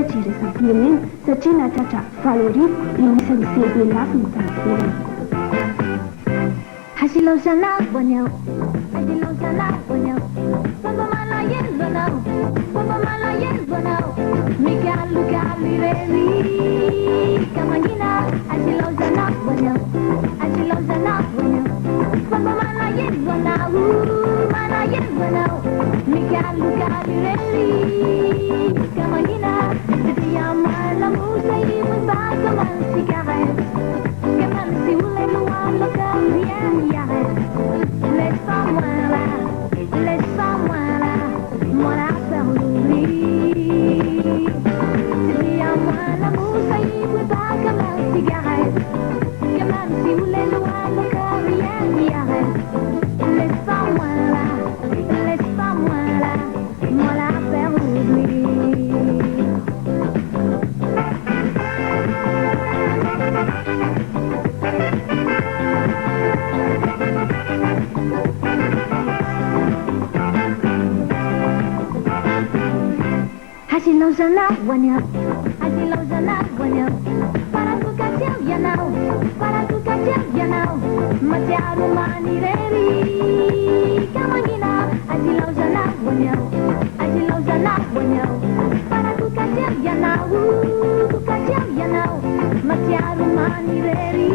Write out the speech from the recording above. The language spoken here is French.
Ciresa Pimen, Sachina Tata, Valori, Luisa Sebe Lafinta. Hasilosana Bonyo, Hasilosana Bonyo, Papa Malaya Bono, Papa Malaya Bono, Mika Luka Lireri, Kamagina, Hasilosana Bonyo, Hasilosana Bonyo, Papa Malaya Bono, Malaya Bono, Mika Luka Lireri, Kamagina, Diyama la Musa Yimba Kaman Cigarette, Kaman Siwule Luala Kamien Yaret, laisse-moi là, moi la faire l'oubli. Diyama la Musa Yimba Kaman Cigarette, Kaman Siwule Luala Kamien Yaret, laisse-moi là, moi la faire l'oubli. Hasilosana Bonyo, Hasilosana Bonyo, para tu cachel ya know, Matiaru Manireri, Kamagina, Hasilosana Bonyo, para tu cachel ya know, Matiaru Manireri.